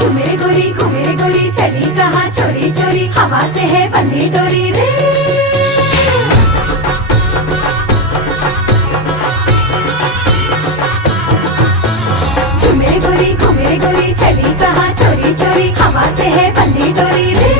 झूमे गोरी चली कहाँ चोरी चोरी, हवा से है बंधी डोरी रे। झूमे गोरी चली कहाँ चोरी चोरी, हवा से है बंधी डोरी रे।